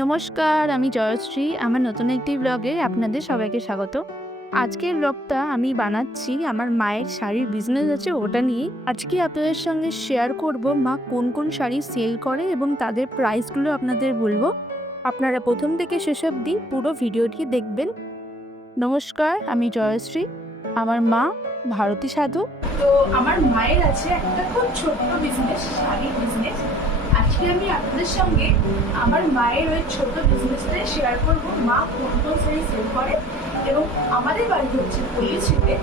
নমস্কার, আমি জয়শ্রী। আমার নতুন একটি ব্লগে আপনাদের সবাইকে স্বাগত। আজকের ব্লগটা আমি বানাচ্ছি আমার মায়ের শাড়ির বিজনেস আছে ওটা নিয়ে। আজকে আপনাদের সঙ্গে শেয়ার করব মা কোন কোন শাড়ি সেল করে এবং তাদের প্রাইসগুলো আপনাদের বলবো। আপনারা প্রথম থেকে শেষ অবধি পুরো ভিডিওটি দেখবেন। নমস্কার, আমি জয়শ্রী। আমার মা ভারতী সাধু। তো আমার মায়ের আছে একটা খুব ছোট্ট বিজনেস, শাড়ির বিজনেস। আজকে আমি আপনাদের সঙ্গে আমার মায়ের ওই ছোট বিজনেসটাই শেয়ার করব, মা কোন কোন শাড়ি সেল করে। এবং আমাদের বাড়ি হচ্ছে পল্লীশ্রীতে।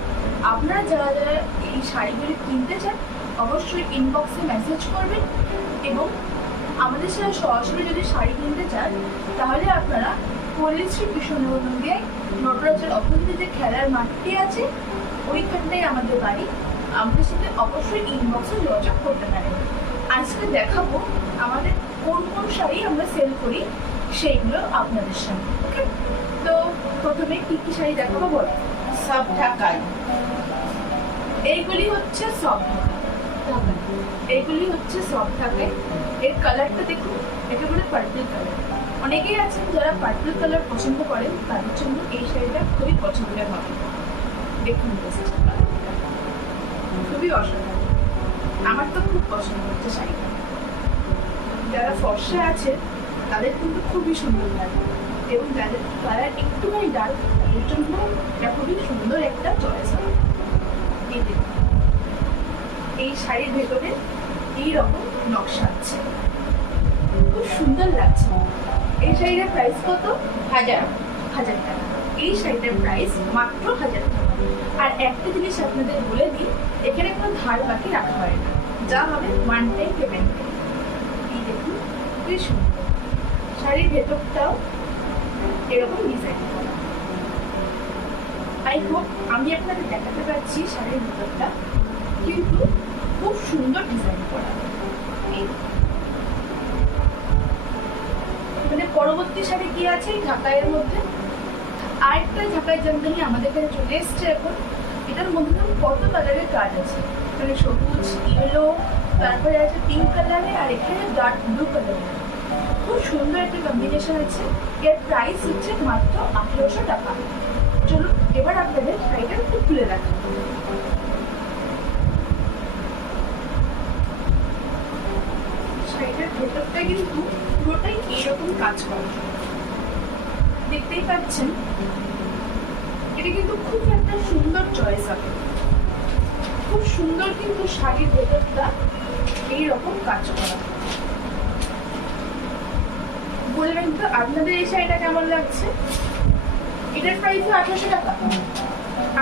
আপনারা যারা যারা এই শাড়িগুলি কিনতে চান অবশ্যই ইনবক্সে মেসেজ করবেন। এবং আমাদের সাথে সরাসরি যদি শাড়ি কিনতে চান তাহলে আপনারা পল্লীশ্রী কৃষ্ণনগর নদিয়ায় নটরাজের অপোজিটে যে খেলার মাঠটি আছে ওইখানটাই আমাদের বাড়ি। আমাদের সাথে অবশ্যই ইনবক্সে যোগাযোগ করতে পারেন। আজকে দেখাবো আমাদের কোন কোন শাড়ি আমরা সেল করি সেইগুলো আপনাদের সামনে। ওকে, তো প্রথমে কি কি শাড়ি দেখাবো বলো। সব ঢাকায় এইগুলি হচ্ছে সব ঢাকাই, এইগুলি হচ্ছে সব ঢাকাই। এর কালারটা দেখুন, এটা বলে পার্পল কালার। অনেকেই আছেন যারা পার্পল কালার পছন্দ করেন, তাদের জন্য এই শাড়িটা খুবই পছন্দের হবে। দেখুন খুবই অসাধারণ, আমার তো খুব পছন্দ হচ্ছে শাড়িটা। যারা ফর্সা আছে তাদের কিন্তু খুবই সুন্দর লাগে, এবং যাদের কালার একটুখানি ডার্ক তাদের জন্য এটা খুবই সুন্দর একটা চয়েস হবে। এই দেখুন, এই শাড়ির ভেতরে এইরকম নকশা আছে, খুব সুন্দর লাগছে। এই শাড়িটার প্রাইস কত? 1000 টাকা। এই শাড়িটার প্রাইস মাত্র 1000 টাকা। আর একটা জিনিস আপনাদের বলে দিই, এখানে কোনো ধার বাকি রাখা হয় না, যা হবে ওয়ান টাইম পেমেন্ট। এই দেখুন খুবই সুন্দর, শাড়ির ভেতরটাও এরকম ডিজাইন করা। আই হোপ আমি আপনাদের দেখাতে পারছি শাড়ির ভেতরটা, কিন্তু খুব সুন্দর ডিজাইন করা। মানে পরবর্তী শাড়ি কি আছে এই ঢাকাইয়ের মধ্যে, আরেকটা ঢাকাই জামদানি আমাদের এখানে চলে এসছে এখন। এটার মধ্যে কত কালারের কাজ আছে, মানে সবুজ, ইয়েলো, তারপরে আছে পিঙ্ক কালারে, আর এখানে ডার্ক ব্লু কালারে। খুব সুন্দর একটা কম্বিনেশন আছে। এর প্রাইস হচ্ছে মাত্র 1800 টাকা। চলুন এবার আপনাদের শাড়িটা একটু খুলে দেখাবো। শাড়িটার ভেতরটা কিন্তু পুরোটাই এইরকম কাজ করা, দেখতেই পাচ্ছেন। এটা কিন্তু খুব একটা সুন্দর চয়েস হবে, খুব সুন্দর কিন্তু শাড়ির ভেতরটা এইরকম কাজ করা। বলবেন তো আপনাদের এই শাড়িটা কেমন লাগছে? এটার প্রাইস 1800 টাকা।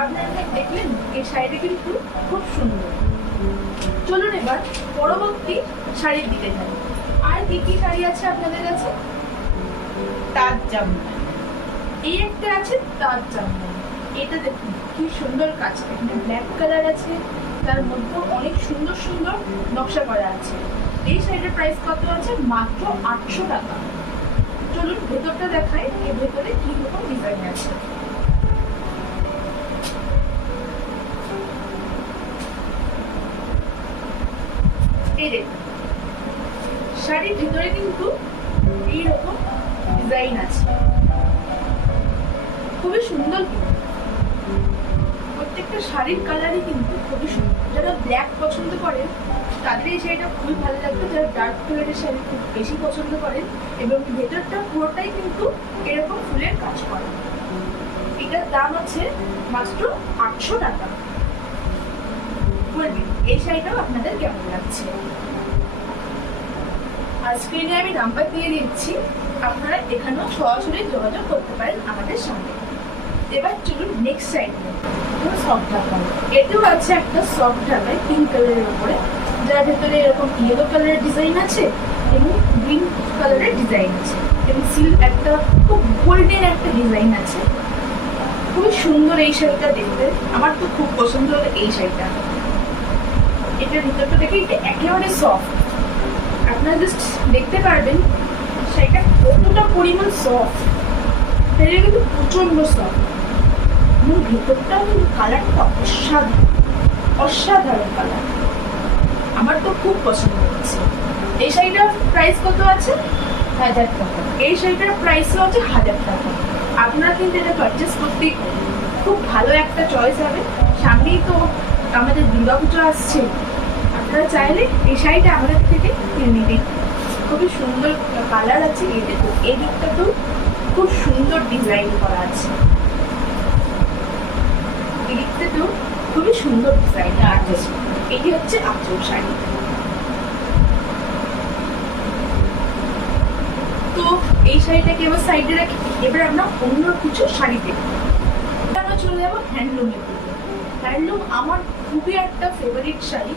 আপনারা দেখলেন এই শাড়িটা কিন্তু খুব সুন্দর। চলুন এবার পরবর্তী শাড়ির দিকে যাই। আর কি কি শাড়ি আছে আপনাদের কাছে? তাজ জামদানি, এই একটা আছে তাজ জামদানি। এটা দেখুন কি সুন্দর কাজ, এখানে ব্ল্যাক কালার আছে, তার মধ্যে অনেক সুন্দর সুন্দর নকশা করা আছে। এই শাড়িটার প্রাইস কত আছে? মাত্র 800 টাকা। চলুন ভেতরটা দেখাই, এর ভেতরে কি রকম ডিজাইন আছে। এই দেখুন, শাড়ির ভিতরে কিন্তু এইরকম ডিজাইন আছে, খুবই সুন্দর। প্রত্যেকটা শাড়ির কালারই কিন্তু খুবই সুন্দর। যারা ব্ল্যাক পছন্দ করেন তাদের এই শাড়িটা খুবই ভালো লাগবে, যারা ডার্ক কালারের শাড়ি খুব বেশি পছন্দ করেন। এবং ভেতরটা পুরোটাই কিন্তু এরকম ফুলের কাজ করা। এটার দাম আছে মাত্র 800 টাকা। বলবেন এই শাড়িটাও আপনাদের কেমন লাগছে? আর স্ক্রিনে আমি নাম্বার দিয়ে দিচ্ছি, আপনারা এখানেও সরাসরি যোগাযোগ করতে পারেন আমাদের সঙ্গে। এবার চলুন নেক্সট সাইড, সফট ঢাকাই। এতেও আছে একটা সফট ঢাকাই পিঙ্ক কালারের উপরে, যার ভেতরে এরকম ইয়েলো কালারের ডিজাইন আছে এবং গ্রিন কালারের ডিজাইন আছে, এবং একটা খুব গোল্ডেন একটা ডিজাইন আছে। খুবই সুন্দর এই শাড়িটা দেখতে, আমার তো খুব পছন্দ হলো এই শাড়িটা। এটার ভিতরটা দেখে এটা একেবারে সফট, আপনারা জাস্ট দেখতে পারবেন শাড়িটা কতটা পরিমাণ সফট। এটা কিন্তু প্রচন্ড সফট, এবং ভেতরটাও কিন্তু কালারটা অসাধারণ, অসাধারণ কালার। আমার তো খুব পছন্দ হচ্ছে। এই শাড়িটার প্রাইস কত আছে? 1000 টাকা। এই শাড়িটার প্রাইসও আছে 1000 টাকা। আপনারা কিন্তু এটা পারচেস করতেই পারেন, খুব ভালো একটা চয়েস হবে। সামনেই তো আমাদের দুর্গাপুজো আসছে, আপনারা চাইলে এই শাড়িটা আমাদের থেকে কিনে নিন। খুবই সুন্দর কালার আছে, এই দেখুন এই দিকটাতেও খুব সুন্দর ডিজাইন করা আছে, এই দিকটাতেও খুবই সুন্দর ডিজাইন আছে। এটি হচ্ছে আঁচল শাড়ি। তো এই শাড়িটাকে এবার সাইডে রাখি, এবার আমরা অন্য কিছু শাড়ি দেখবো। আমরা চলে যাবো হ্যান্ডলুমের দিকে। হ্যান্ডলুম আমার খুবই একটা ফেভারিট শাড়ি,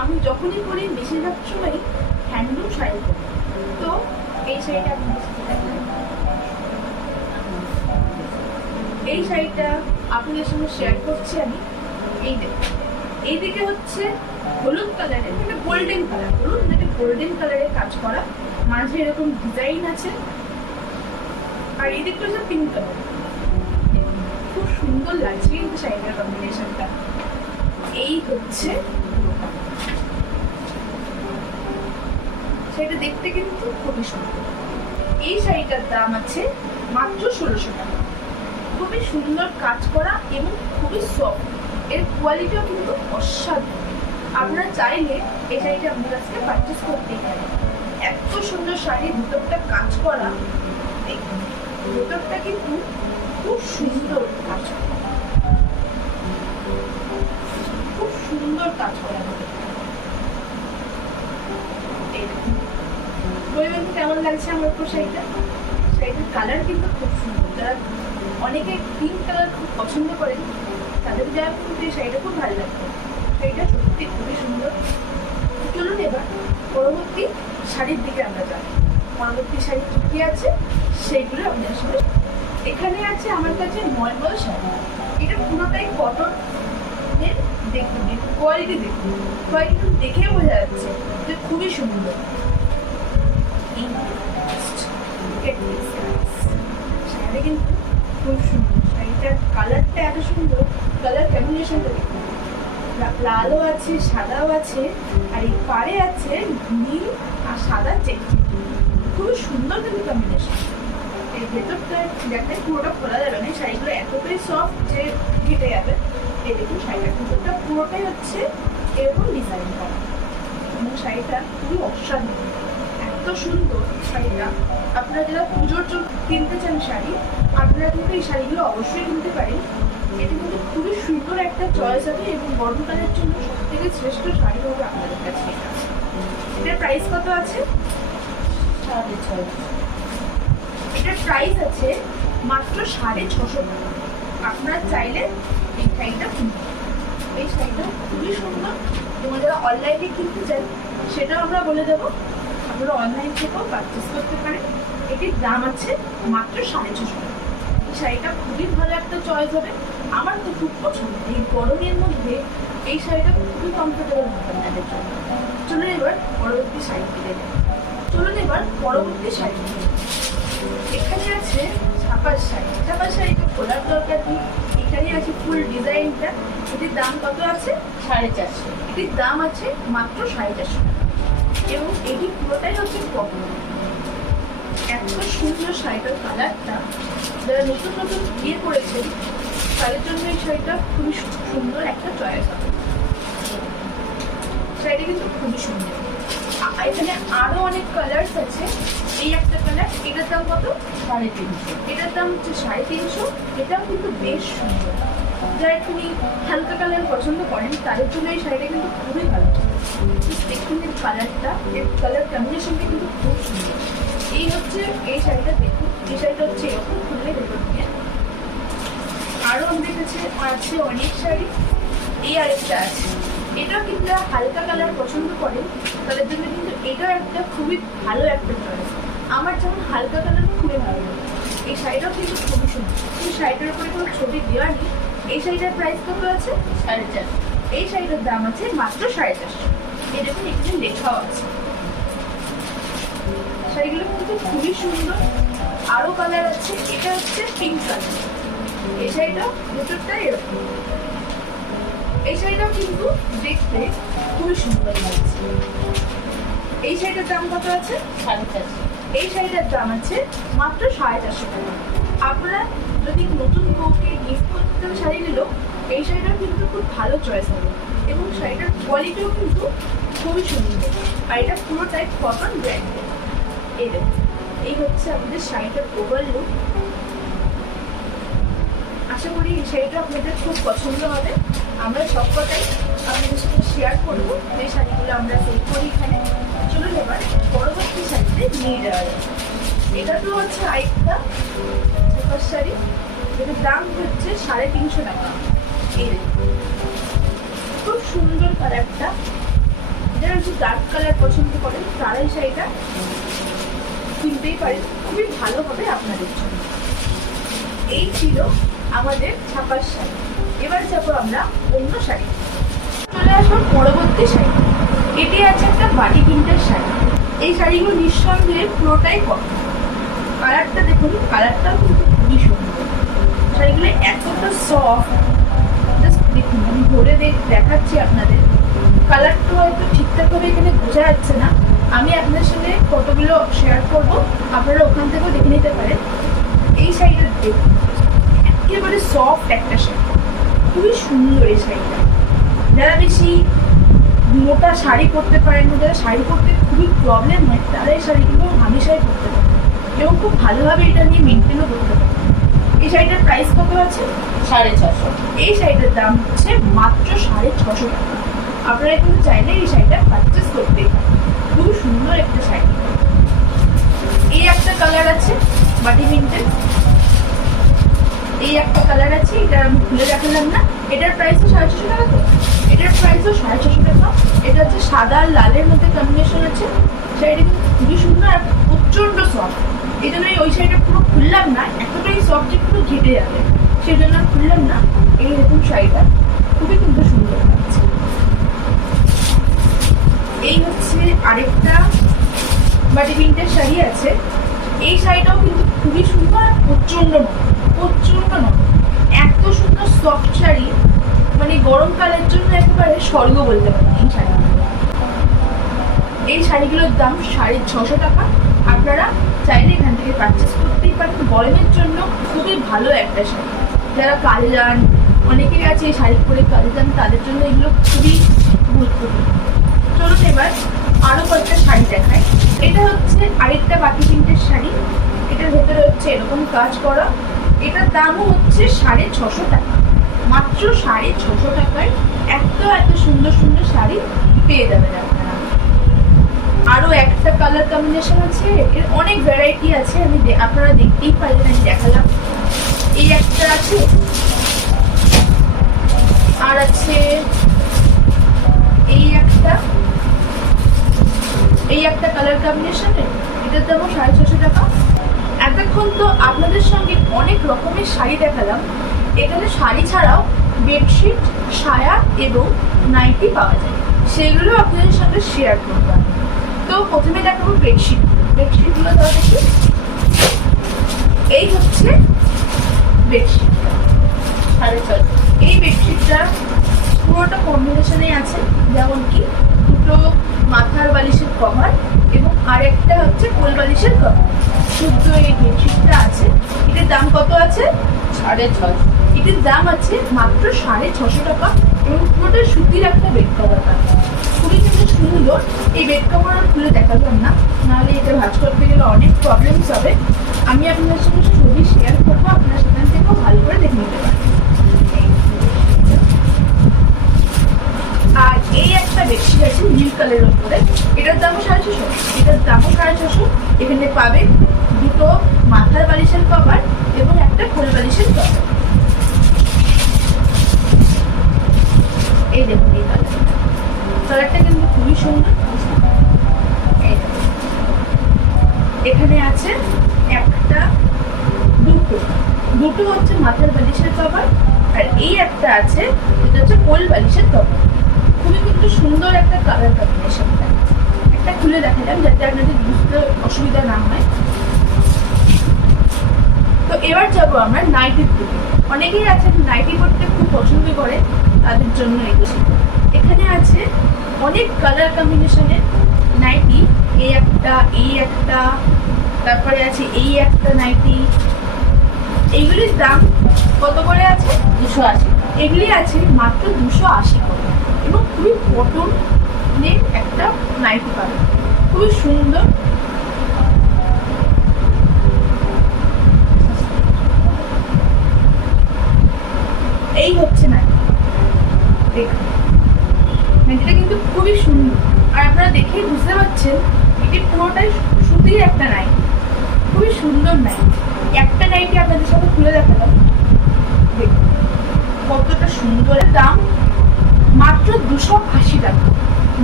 আমি যখনই পরি বেশিরভাগ সময় হ্যান্ডলুম শাড়ি পরি। তো এই শাড়িটা আপনি এই শাড়িটা আপনাদের সঙ্গে শেয়ার করছি আমি। এই দেখুন, এইদিকে হচ্ছে হলুদ কালারের, মানে গোল্ডেন কালার, হলুদ মানে গোল্ডেন কালারের কাজ করা, মাঝে এরকম ডিজাইন আছে। আর এই দিকটা হচ্ছে পিঙ্ক কালার, খুব সুন্দর লাগছে কিন্তু শাড়িটার কম্বিনেশনটা। এই হচ্ছে শাড়িটা, দেখতে কিন্তু খুবই সুন্দর। এই শাড়িটার দাম আছে মাত্র 1600 টাকা। খুবই সুন্দর কাজ করা এবং খুবই সফট, এর কোয়ালিটিও কিন্তু অসাধারণ। আপনারা চাইলে এই শাড়িটা আপনার কাছে পারচেস করতেই পারেন। এত সুন্দর শাড়ি, ভিতরটা কাজ করা, ভিতরটা কিন্তু খুব সুন্দর কাজ করা, খুব সুন্দর কাজ করা। পরিমাণ কেমন লাগছে আমার উপর শাড়িটা? শাড়িটার কালার কিন্তু খুব সুন্দর। যারা অনেকে পিঙ্ক কালার খুব পছন্দ করেন, তাদের যারা কিন্তু এই শাড়িটা খুব ভালো লাগবে। শাড়িটা সত্যি খুবই সুন্দর। চলুন এবার পরবর্তী শাড়ির দিকে আমরা যাই। পরবর্তী শাড়ি কি আছে সেইগুলো আপনার সাথে। এখানে আছে আমার কাছে মলমল শাড়ি। এটা পুরোটাই কটন এর। দেখুন কোয়ালিটি, দেখুন কোয়ালিটি কিন্তু দেখে বোঝা যাচ্ছে যে খুবই সুন্দর। শাড়ি কিন্তু খুব সুন্দর, শাড়িটার কালারটা এত সুন্দর, কালার কম্বিনেশনটা দেখুন, লালও আছে সাদাও আছে, আর এই পাড়ে আছে নীল আর সাদা চেক। খুবই সুন্দর কিন্তু কম্বিনেশন। এই ভেতরটা দেখাই, পুরোটা খোলা যাবে না, শাড়িগুলো এতটাই সফট যে ঘেটে যাবে। এই দেখুন শাড়িটার ভেতরটা পুরোটাই হচ্ছে এরকম ডিজাইন করা, এবং শাড়িটা খুবই অসাধারণ, এত সুন্দর শাড়িটা। আপনারা যারা পুজোর জন্য কিনতে চান শাড়ি, আপনারা কিন্তু এই শাড়িগুলো অবশ্যই কিনতে পারেন। এটা কিন্তু খুবই সুন্দর একটা চয়েস হবে, এবং গরমকালের জন্য সব থেকে শ্রেষ্ঠ শাড়ি হবে আপনাদের কাছে এটা। এটার প্রাইস কত আছে? 650। এটার প্রাইস আছে মাত্র 650 টাকা। আপনারা চাইলে এই শাড়িটা কিনতে, এই শাড়িটা খুবই সুন্দর। এবং যারা অনলাইনে কিনতে চান সেটাও আমরা বলে দেবো, আপনারা অনলাইন থেকেও পারচেস করতে পারেন। এটির দাম আছে মাত্র 650 টাকা। এই শাড়িটা খুবই ভালো একটা চয়েস হবে, আমার তো খুব পছন্দ। এই গরমের মধ্যে এই শাড়িটা খুবই কমফোর্টেবল হবে আপনাদের জন্য। চলুন এবার পরবর্তী শাড়ি কিনে নেব। চলুন এবার পরবর্তী শাড়ি কিনে নেব। এখানে আছে ছাপার শাড়ি। ছাপার শাড়িটা খোলার দরকার নেই, এখানে আছে ফুল ডিজাইনটা। এটির দাম কত আছে? 450। এটির দাম আছে মাত্র 450 টাকা, এবং এটি পুরোটাই হচ্ছে কটন। এত সুন্দর শাড়িটার কালারটা, যারা নতুন নতুন বিয়ে করেছেন তাদের জন্য এই শাড়িটা খুবই সুন্দর একটা চয়েস হবে। শাড়িটা কিন্তু খুবই সুন্দর। এখানে আরো অনেক কালার্স আছে। এই একটা কালার, এটার দাম কত? 350। এটার দাম হচ্ছে 350। এটাও কিন্তু বেশ সুন্দর। যারা একটু হালকা কালার পছন্দ করেন তাদের জন্য এই শাড়িটা কিন্তু খুবই ভালো। দেখুন এর কালারটা, এর কালার কম্বিনেশনটা কিন্তু খুব সুন্দর। এই হচ্ছে এই শাড়িটা, দেখুন এই শাড়িটা হচ্ছে এরকম খুললে ভেতর দিয়ে। আরও আমাদের কাছে আছে অনেক শাড়ি। এই আরেকটা আছে, এটাও কিন্তু যারা হালকা কালার পছন্দ করেন তাদের জন্য কিন্তু এটাও একটা খুবই ভালো একটা চয়েস। আমার যেমন হালকা কালার খুবই ভালো লাগে। এই শাড়িটাও কিন্তু খুবই সুন্দর, কিন্তু শাড়িটার উপরে কোনো ছবি দেওয়া নেই। এই শাড়িটার প্রাইস কত আছে? 450। এই শাড়িটার দাম আছে মাত্র 450। এই দেখুন এখানে লেখাও আছে। শাড়িগুলো কিন্তু খুবই সুন্দর। আরো কালার আছে, এটা হচ্ছে পিঙ্ক কালার। এই শাড়িটা ভেতরটাই এরকম। এই শাড়িটাও কিন্তু দেখতে খুবই সুন্দর লাগছে। এই শাড়িটার দাম কত আছে? 450। এই শাড়িটার দাম আছে মাত্র 450 টাকা। আপনারা যদি নতুন বউকে গিফট করতে শাড়ি নিল, এই শাড়িটাও কিন্তু খুব ভালো চয়েস হবে এবং শাড়িটার কোয়ালিটিও কিন্তু খুবই সুন্দর। আর এটা পুরোটাই কটন ব্র্যান্ডের। এই দেখুন, এই হচ্ছে আমাদের শাড়িটার ওভার লুক। আশা করি এই শাড়িটা আপনাদের খুব পছন্দ হবে। আমরা সবকটাই আপনাদের সাথে শেয়ার করবো যে শাড়িগুলো আমরা সেল করি এখানে। চলুন এবার পরবর্তী শাড়িতে নিয়ে যাওয়া যায়। এটা তো হচ্ছে আরেকটা ছাপার শাড়ি, এটার দাম হচ্ছে 350 টাকা। এই দেখুন, খুব সুন্দর কালারটা। যারা একটু ডার্ক কালার পছন্দ করেন তারা এই শাড়িটা কিনতেই পারেন, খুবই ভালো হবে আপনাদের জন্য। এই ছিল আমাদের ছাপার শাড়ি। এবার যাবো আমরা অন্য শাড়ি। চলে আসবো পরবর্তী শাড়ি। এটি আছে একটা বাটি প্রিন্টের শাড়ি। এই শাড়িগুলো নিঃসন্দেহে পুরোটাই কটন। কালারটা দেখুন, কালারটাও কিন্তু খুবই সুন্দর। শাড়িগুলো এতটা সফট, জাস্ট দেখুন, আমি ধরে দেখাচ্ছি আপনাদের। কালারটা হয়তো ঠিকঠাকভাবে এখানে বোঝা যাচ্ছে না, আমি আপনাদের সঙ্গে ফটোগুলো শেয়ার করবো, আপনারা ওখান থেকেও দেখে নিতে পারেন। এই শাড়িটা দেখুন, একেবারে সফট একটা শাড়ি, খুবই সুন্দর এই শাড়িটা। যারা বেশি মোটা শাড়ি পরতে পারেন না, যারা শাড়ি পরতে খুবই প্রবলেম হয়, তারা এই শাড়িগুলো হামেশাই পরতে পারেন এবং খুব ভালোভাবে এটা নিয়ে মেনটেনও করতে পারেন। এই শাড়িটার প্রাইস কত আছে? 650। এই শাড়িটার দাম হচ্ছে মাত্র 650 টাকা। আপনারা কিন্তু চাইলে এই শাড়িটা পারচেস করতেই পারেন। খুব সুন্দর একটা শাড়ি। এই একটা কালার আছে বাটি প্রিন্টের, এই একটা কালার আছে, এটা আমি খুলে দেখালাম না। এটার প্রাইসও 650 টাকা। তো এটার প্রাইসও 650 টাকা। এটা হচ্ছে সাদা আর লালের মধ্যে কম্বিনেশন আছে। শাড়িটা কিন্তু খুবই সুন্দর আর প্রচন্ড সফট। এই জন্য ওই শাড়িটা পুরো খুললাম না, এতটাই সফট যে পুরো ঘেটে যাবে, সেই জন্য খুললাম না। এই দেখুন, শাড়িটা খুবই কিন্তু সুন্দর লাগছে। এই হচ্ছে আরেকটা বাটি প্রিন্টের শাড়ি আছে। এই শাড়িটাও কিন্তু খুবই সুন্দর আর প্রচন্ড নরম। এত সুন্দর সফট শাড়ি, মানে গরমকালের জন্য একেবারে স্বর্গ বলতে পারেন এই শাড়িগুলো। এই শাড়িগুলোর দাম 650 টাকা। আপনারা চাইলে এখান থেকে পারচেস করতেই পারেন। গরমের জন্য খুবই ভালো একটা শাড়ি। যারা কাজে যান, অনেকেই আছে এই শাড়ি পরে কাজে যান, তাদের জন্য এগুলো খুবই গুরুত্বপূর্ণ। চলুন এবার আরো কয়েকটা শাড়ি দেখায়। এটা হচ্ছে আরেকটা বাটি প্রিন্টের শাড়ি। এটার ভেতরে হচ্ছে এরকম কাজ করা। এটার দামও হচ্ছে 650 টাকা। মাত্র 650 টাকায় এত সুন্দর সুন্দর শাড়ি পেয়ে যাবেন আপনারা। আরো একটা কালার কম্বিনেশন আছে, এর অনেক ভ্যারাইটি আছে, আপনারা দেখতেই পারেন, আমি দেখালাম। এই একটা আছে, আর আছে এই একটা কালার কম্বিনেশনে। এটার দামও 650 টাকা। এতক্ষণ তো আপনাদের সঙ্গে অনেক রকমের শাড়ি দেখালাম। এখানে শাড়ি ছাড়াও বেডশিট, সায়া এবং নাইটি পাওয়া যায়, সেগুলো আপনাদের সঙ্গে শেয়ার করবো। তো প্রথমে দেখাবো বেডশিটগুলো। তাহলে দেখি, এই হচ্ছে বেডশিট 650। এই বেডশিটটা পুরোটা কম্বিনেশনে আছে, যেমন কি দুটো মাথার বালিশের কভার এবং আরেকটা হচ্ছে কোল বালিশের কভার। শুদ্ধ এই বেডশিটটা আছে। এটার দাম কত আছে? 650। এটার দাম আছে মাত্র 650 টাকা এবং পুরোটা সুতির একটা বেড কভার পাচ্ছে। খুবই কিন্তু সুন্দর। এই বেড কভার খুলে দেখালাম না, নাহলে এটা ভাঁজ করতে গেলে অনেক প্রবলেমস হবে। আমি আপনাদের সঙ্গে ছবি শেয়ার করবো, আপনারা সেখান থেকেও ভালো করে দেখে নিতে পারেন। আর এই একটা বেডশিট আছে নীল কালারের উপরে। এটার দামও 650। এখানে পাবেন দুটো মাথার বালিশের কভার এবং একটা কোল বালিশের কভার। এই দেখুন, এই কালারটা কিন্তু খুবই সুন্দর। এখানে আছে দুটো হচ্ছে মাথার বালিশের কভার, আর এই একটা আছে যেটা হচ্ছে কোল বালিশের কভার। খুবই কিন্তু সুন্দর একটা কালার কম্বিনেশন। একটা খুলে দেখালাম যাতে আপনাদের বুঝতে অসুবিধা না হয়। তো এবার যাবো আমরা নাইটির দিকে। অনেকেই আছে নাইটি পরতে খুব পছন্দ করে, তাদের জন্য এগুলো। এখানে আছে অনেক কালার কম্বিনেশনের নাইটি। এই একটা তারপরে আছে এই একটা নাইটি। এইগুলির দাম কত করে আছে? 280। এগুলি আছে মাত্র 280 করে, এবং খুবই কটনের একটা নাইটি পাবেন, খুবই সুন্দর। এই হচ্ছে নাইটি, দেখুন নাইটিটা কিন্তু খুবই সুন্দর। আর আপনারা দেখেই বুঝতে পারছেন এটি পুরোটাই সুতির একটা নাইটি, খুবই সুন্দর নাইটি। একটা নাইটি আপনাদের সাথে খুলে দেখালাম, দেখুন কতটা সুন্দর। দাম মাত্র 280 টাকা,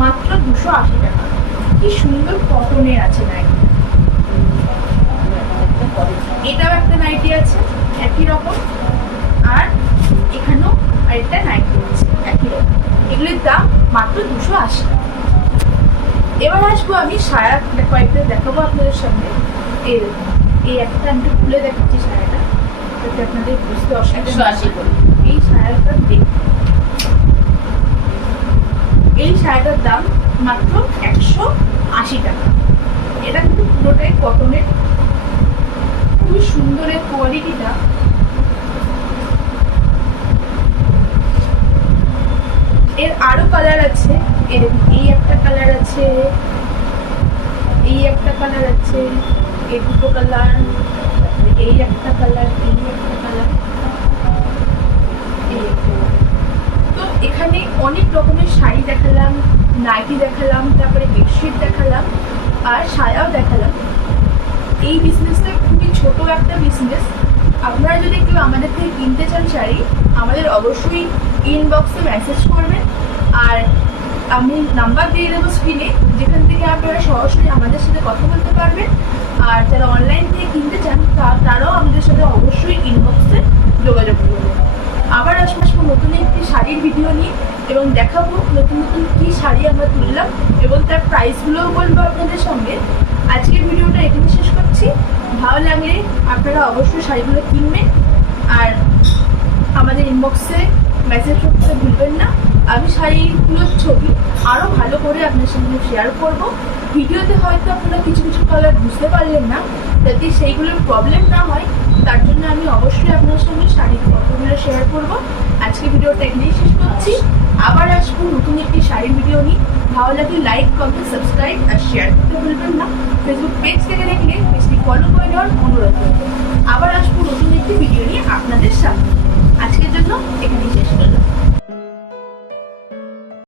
মাত্র 280 টাকা। কি সুন্দর কটনের আছে নাইটি। এটাও একটা নাইটি আছে একই রকম, আর এখানেও আরেকটা নাইটি আছে একই রকম। এগুলির দাম মাত্র 280 টাকা। এবার আসবো আমি সায়া কয়েকটা দেখাবো আপনাদের সামনে। এই একটা আমি খুলে দেখাচ্ছি সায়াটা, যাতে আপনাদের বুঝতে অসুবিধা 180 করে। এই সায়াটা দেখুন, এই শাড়িটার দাম মাত্র 180 টাকা। এটা কিন্তু পুরোটাই কটনের, খুবই সুন্দর এর কোয়ালিটিটা। এর আরো কালার আছে, এই একটা কালার আছে, এই একটা কালার আছে, এই দুটো কালার, এই একটা কালার, এই একটা কালার, এই একটা। তো এখানে অনেক রকমের শাড়ি দেখালাম, নাইটি দেখালাম, তারপরে বেডশিট দেখালাম, আর সায়াও দেখালাম। এই বিজনেসটা খুবই ছোট একটা বিজনেস। আপনারা যদি কেউ আমাদের থেকে কিনতে চান শাড়ি, আমাদের অবশ্যই ইনবক্সে মেসেজ করবেন, আর আমি নাম্বার দিয়ে দেবো স্ক্রিনে, যেখান থেকে আপনারা সরাসরি আমাদের সাথে কথা বলতে পারবেন। আর যারা অনলাইন থেকে কিনতে চান তারাও আমাদের সাথে অবশ্যই ইনবক্সে যোগাযোগ করবেন। আবার আসবো নতুন একটি শাড়ির ভিডিও নিয়ে, এবং দেখাবো নতুন নতুন কী শাড়ি আমরা তুললাম, এবং তার প্রাইসগুলোও বলবো আপনাদের সঙ্গে। আজকের ভিডিওটা এখানে শেষ করছি। ভালো লাগলে আপনারা অবশ্যই শাড়িগুলো কিনবেন, আর আমাদের ইনবক্সে মেসেজ করতে ভুলবেন না। আমি শাড়িগুলোর ছবি আরও ভালো করে আপনার সঙ্গে শেয়ার করব। ভিডিওতে হয়তো আপনারা কিছু কিছু কালার বুঝতে পারলেন না, যাতে সেইগুলোর প্রবলেম না হয় তার জন্য আমি অবশ্যই আপনার সঙ্গে শাড়ির ফটোগুলো শেয়ার করব। আজকে ভিডিওটা এখানেই শেষ করছি। আবার আসবো নতুন একটি শাড়ির ভিডিও নিয়ে। ভালো লাগলে লাইক, কমেন্ট, সাবস্ক্রাইব আর শেয়ার করতে ভুলবেন না। ফেসবুক পেজ থেকে দেখলে পেজটি ফলো করে নেওয়ার অনুরোধ করব। আবার আসবো নতুন একটি ভিডিও নিয়ে আপনাদের সামনে। আজকের জন্য এখানেই শেষ করলাম।